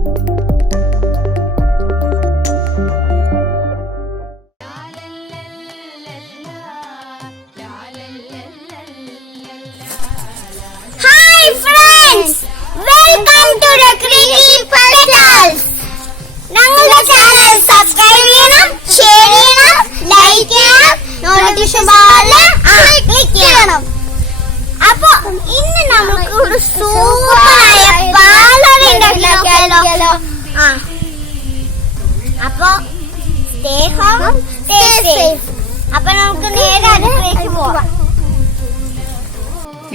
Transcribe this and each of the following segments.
Welcome to the Creaky Petals. ഞങ്ങളുടെ channel subscribe ചെയ്യണം, share ചെയ്യണം, ലൈക്ക് ചെയ്യണം, നോട്ടിഫിക്കേഷൻ ബെൽ ക്ലിക്ക് ചെയ്യണം. അപ്പോൾ ഇന്ന് നമുക്ക് ഒരു സൂപ്പറായ പാലട ഉണ്ടാക്കിയാലോ. അപ്പോൾ stay home, stay safe. അപ്പോൾ നമുക്ക് നേരെ അടുക്കളയിലേക്ക് പോകാം.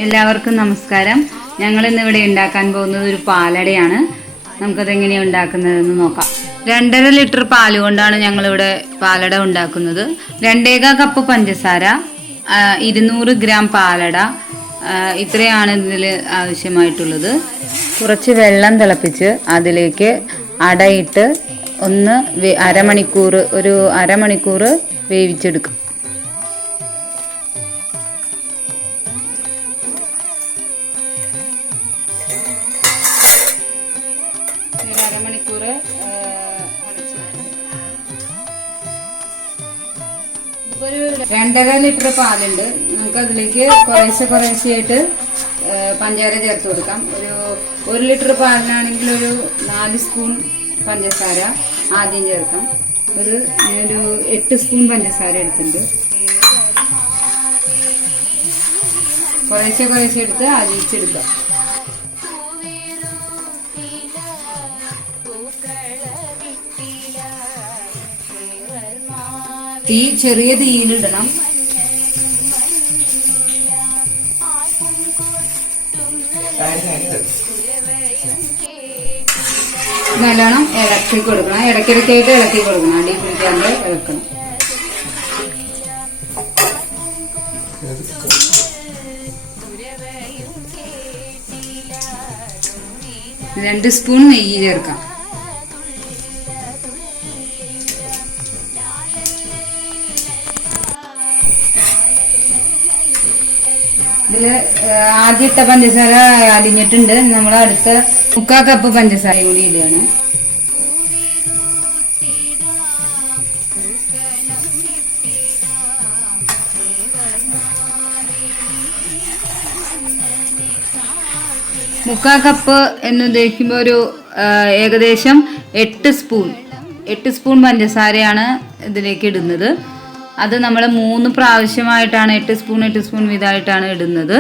എല്ലാവർക്കും നമസ്കാരം. ഞങ്ങൾ ഇന്നിവിടെ ഉണ്ടാക്കാൻ പോകുന്നത് ഒരു പാലടയാണ്. നമുക്കത് എങ്ങനെയാണ് ഉണ്ടാക്കുന്നതെന്ന് നോക്കാം. 2.5 ലിറ്റർ പാല് കൊണ്ടാണ് ഞങ്ങളിവിടെ പാലട ഉണ്ടാക്കുന്നത്. 2 കപ്പ് പഞ്ചസാര, 200 ഗ്രാം പാലട, ഇത്രയാണ് ഇതിൽ ആവശ്യമായിട്ടുള്ളത്. കുറച്ച് വെള്ളം തിളപ്പിച്ച് അതിലേക്ക് അടയിട്ട് ഒന്ന് അരമണിക്കൂർ വേവിച്ചെടുക്കും. അരമണിക്കൂർ 2.5 ലിറ്റർ പാലുണ്ട്. നമുക്ക് അതിലേക്ക് കുറേശ്ശെയായിട്ട് പഞ്ചാര ചേർത്ത് കൊടുക്കാം. ഒരു ലിറ്റർ പാലിനാണെങ്കിൽ ഒരു 4 സ്പൂൺ പഞ്ചസാര ആദ്യം ചേർക്കാം. ഒരു 8 സ്പൂൺ പഞ്ചസാര എടുത്തിട്ടുണ്ട്. കുറേശ്ശെ എടുത്ത് അരിച്ചെടുക്കാം. തീ ചെറിയ തീയിലിടണം. നല്ലോണം ഇളക്കി കൊടുക്കണം. ഇടയ്ക്കിടയ്ക്കായിട്ട് ഇളക്കി കൊടുക്കണം. അടി പിടിക്കാണ്ട് ഇളക്കണം. 2 സ്പൂൺ നെയ്യ് ചേർക്കാം. ഇതില് ആദ്യത്തെ പഞ്ചസാര അലിഞ്ഞിട്ടുണ്ട്. നമ്മൾ അടുത്ത 3/4 കപ്പ് പഞ്ചസാര കൂടി ഇടുകയാണ്. മുക്കാൽ കപ്പ് എന്ന് ഉദ്ദേശിക്കുമ്പോൾ ഒരു ഏകദേശം 8 സ്പൂൺ പഞ്ചസാരയാണ് ഇതിലേക്ക് ഇടുന്നത്. അത് നമ്മൾ 3 പ്രാവശ്യമായിട്ടാണ് 8 സ്പൂൺ വീതമായിട്ടാണ് ഇടുന്നത്.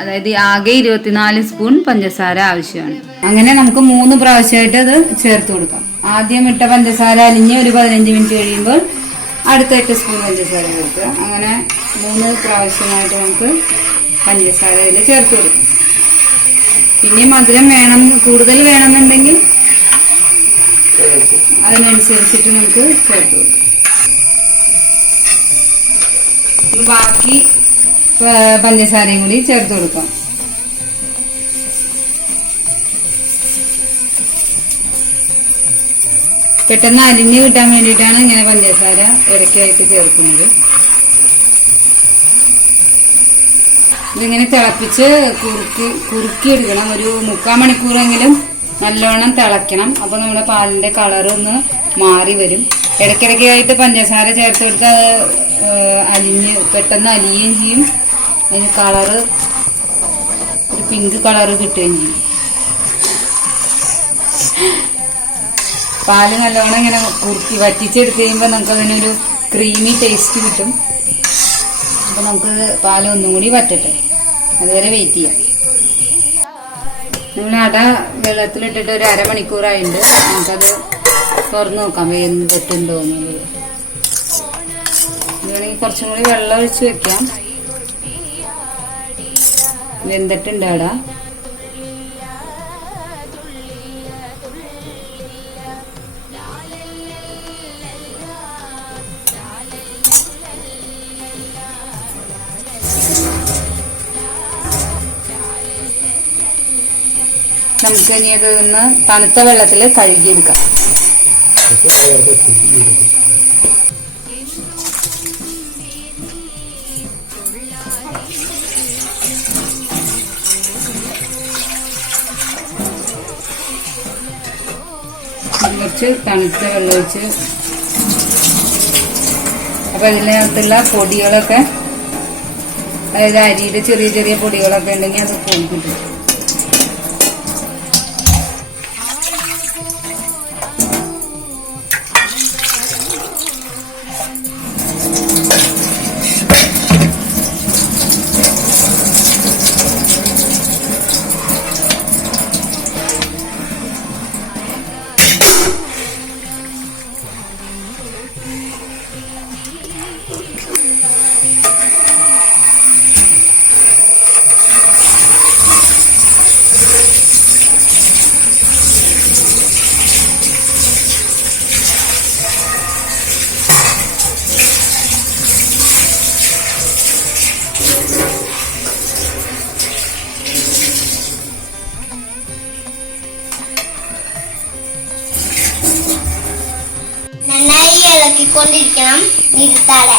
അതായത് ആകെ 24 സ്പൂൺ പഞ്ചസാര ആവശ്യമാണ്. അങ്ങനെ നമുക്ക് 3 പ്രാവശ്യമായിട്ട് അത് ചേർത്ത് കൊടുക്കാം. ആദ്യം ഇട്ട പഞ്ചസാര അലിഞ്ഞ് ഒരു 15 മിനിറ്റ് കഴിയുമ്പോൾ അടുത്ത 8 സ്പൂൺ പഞ്ചസാര ചേർക്കുക. അങ്ങനെ 3 പ്രാവശ്യമായിട്ട് നമുക്ക് പഞ്ചസാര ഇതിൽ ചേർത്ത് കൊടുക്കാം. പിന്നെ മധുരം കൂടുതൽ വേണമെന്നുണ്ടെങ്കിൽ അതിനനുസരിച്ചിട്ട് നമുക്ക് ചേർത്ത് കൊടുക്കാം. ബാക്കി പഞ്ചസാരയും കൂടി ചേർത്ത് കൊടുക്കാം. പെട്ടെന്ന് അലിഞ്ഞ് കിട്ടാൻ വേണ്ടിയിട്ടാണ് ഇങ്ങനെ പഞ്ചസാര ഇടയ്ക്കായിട്ട് ചേർക്കുന്നത്. ഇതിങ്ങനെ തിളപ്പിച്ച് കുറുക്കിയെടുക്കണം. ഒരു 3/4 മണിക്കൂറെങ്കിലും നല്ലോണം തിളയ്ക്കണം. അപ്പൊ നമ്മുടെ പാലിന്റെ കളർ ഒന്ന് മാറി വരും. ഇടയ്ക്കിടയ്ക്കായിട്ട് പഞ്ചസാര ചേർത്ത് കൊടുത്ത് അത് പെട്ടെന്ന് അലിയുകയും ചെയ്യും. അതിന് കളറ് ഒരു പിങ്ക് കളറ് കിട്ടുകയും ചെയ്യും. പാല് നല്ലോണം ഇങ്ങനെ കുറുക്കി വറ്റിച്ചെടുത്ത് കഴിയുമ്പോൾ നമുക്ക് അതിനൊരു ക്രീമി ടേസ്റ്റ് കിട്ടും. അപ്പൊ നമുക്ക് പാല് ഒന്നും കൂടി വറ്റട്ടെ, അതുവരെ വെയിറ്റ് ചെയ്യാം. നമ്മൾ അട വെള്ളത്തിലിട്ടിട്ട് ഒരു അരമണിക്കൂറായിട്ടുണ്ട്. നമുക്കത് തുറന്ന് നോക്കാം വെന്തിട്ടുണ്ടോ എന്നുള്ളത്. വേണമെങ്കിൽ കുറച്ചും കൂടി വെള്ളം ഒഴിച്ച് വെക്കാം. വെന്തിട്ടുണ്ട് അട. നമുക്ക് ഇനി അതൊന്ന് തണുത്ത വെള്ളത്തിൽ കഴുകിയെടുക്കാം. കുറച്ച് തണുത്ത വെള്ളം ഒഴിച്ച് അപ്പൊ ഇതിനകത്തുള്ള പൊടികളൊക്കെ, അതായത് അരിയുടെ ചെറിയ ചെറിയ പൊടികളൊക്കെ ഉണ്ടെങ്കിൽ അത് പോയി കിട്ടും. നന്നായി ഇളക്കിക്കൊണ്ടിരിക്കണം, നിർത്താതെ.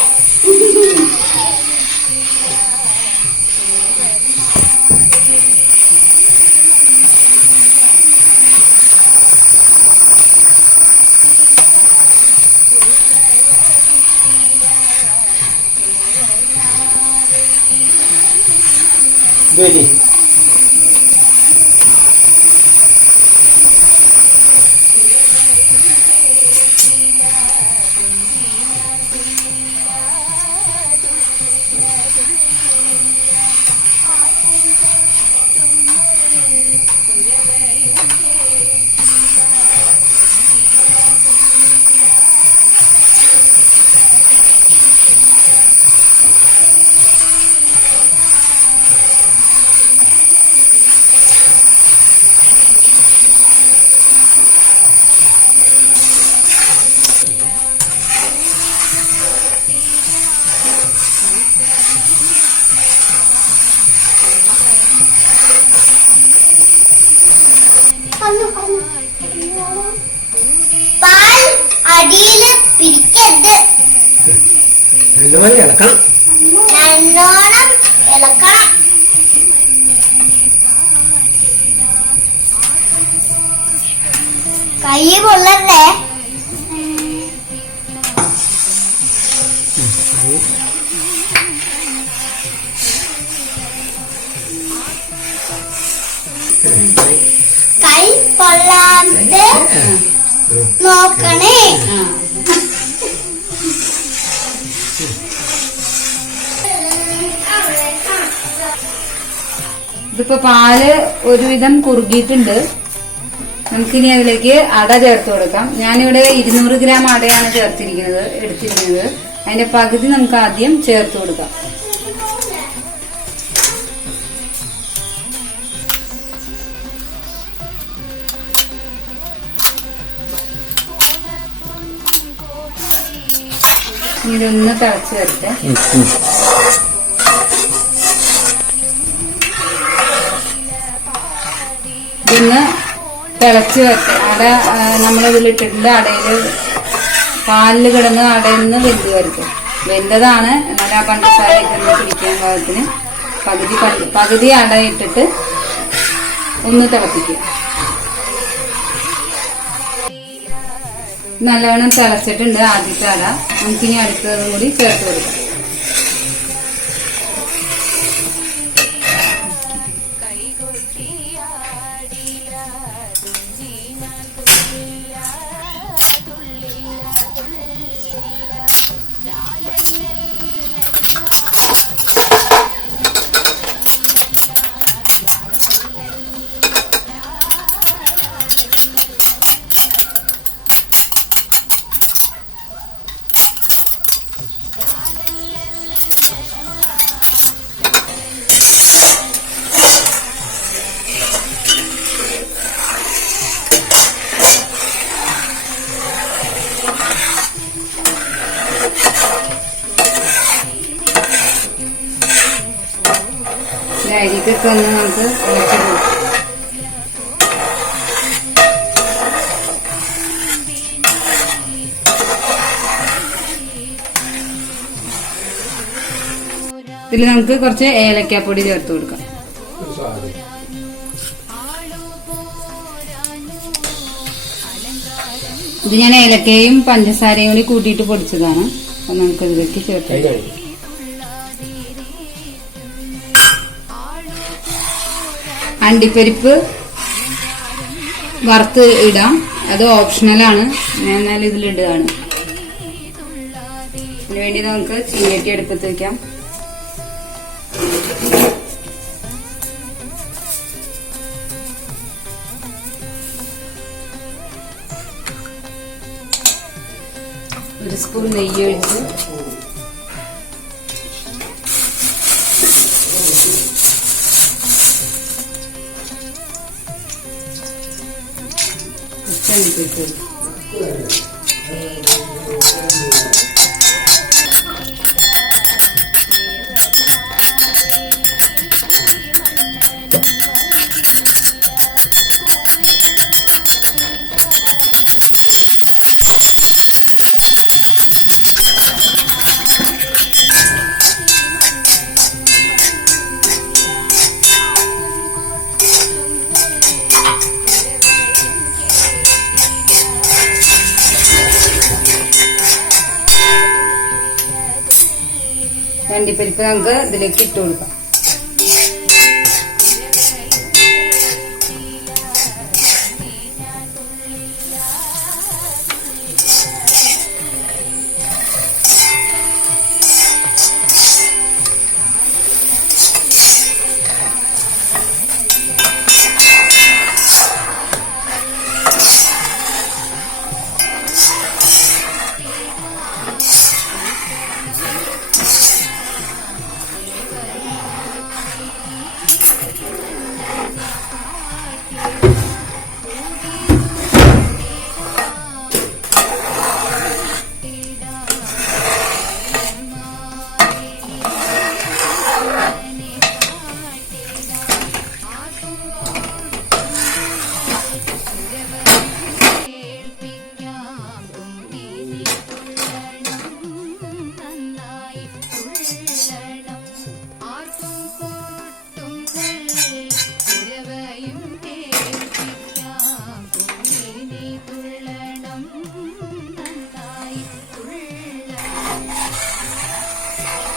പാൽ അടിയില് പിടിക്കരുത്, നല്ലോണം ഇളക്കണം. കൈ പൊള്ളല്ലേ. കൈ പൊള്ളാണ്ട് നോക്കണേ. ഇതിപ്പോ പാല് ഒരുവിധം കുറുകിയിട്ടുണ്ട്. നമുക്കിനി അതിലേക്ക് അട ചേർത്ത് കൊടുക്കാം. ഞാനിവിടെ 200 ഗ്രാം അടയാണ് എടുത്തിരിക്കുന്നത്. അതിന്റെ പകുതി നമുക്ക് ആദ്യം ചേർത്ത് കൊടുക്കാം. ഇതൊന്ന് തിളച്ച് വരട്ടെ. ഇതൊന്ന് തിളച്ച് വരട്ടെ. അട നമ്മളിതിലിട്ടിട്ടുണ്ട്. അടയില് പാലില് കിടന്ന് അടയിന്ന് വെന്ത് വരട്ടെ. വെന്തതാണ്, എന്നാൽ ആ പഞ്ചസാരയൊക്കെ ഒന്ന് പിടിക്കാൻ പാകത്തിന് പകുതി അട ഇട്ടിട്ട് ഒന്ന് തിളപ്പിക്കുക. നല്ലവണ്ണം തിളച്ചിട്ടുണ്ട് ആദ്യത്തെ അട. നമുക്കിനി അടുത്തതും കൂടി ചേർത്ത് കൊടുക്കാം. അരിക്കൊക്കെ ഒന്ന് നമുക്ക് ഇളക്കി കൊടുക്കാം. ഇതിൽ നമുക്ക് കുറച്ച് ഏലക്കാപ്പൊടി ചേർത്ത് കൊടുക്കാം. ഇത് ഞാൻ ഏലക്കയും പഞ്ചസാരയും കൂടി കൂട്ടിയിട്ട് പൊടിച്ചതാണ്. അപ്പൊ നമുക്ക് ഇതിലേക്ക് ചേർക്കാം. അണ്ടിപ്പരിപ്പ് വറുത്ത് ഇടാം, അത് ഓപ്ഷണലാണ്. ഞാൻ എന്നാലും ഇതിലിടുകയാണ്. അതിന് വേണ്ടി നമുക്ക് ചീനച്ചട്ടി അടുപ്പത്ത് വെക്കാം. ഒരു സ്പൂൺ നെയ്യ് ഒഴിച്ച് അണ്ടിപ്പരിപ്പ് നമുക്ക് ഇതിലേക്ക് ഇട്ട് കൊടുക്കാം.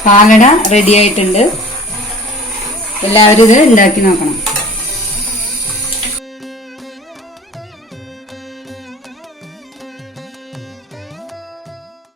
പാലട റെഡി ആയിട്ടുണ്ട്. എല്ലാവരും ഇത് ഉണ്ടാക്കി നോക്കണം.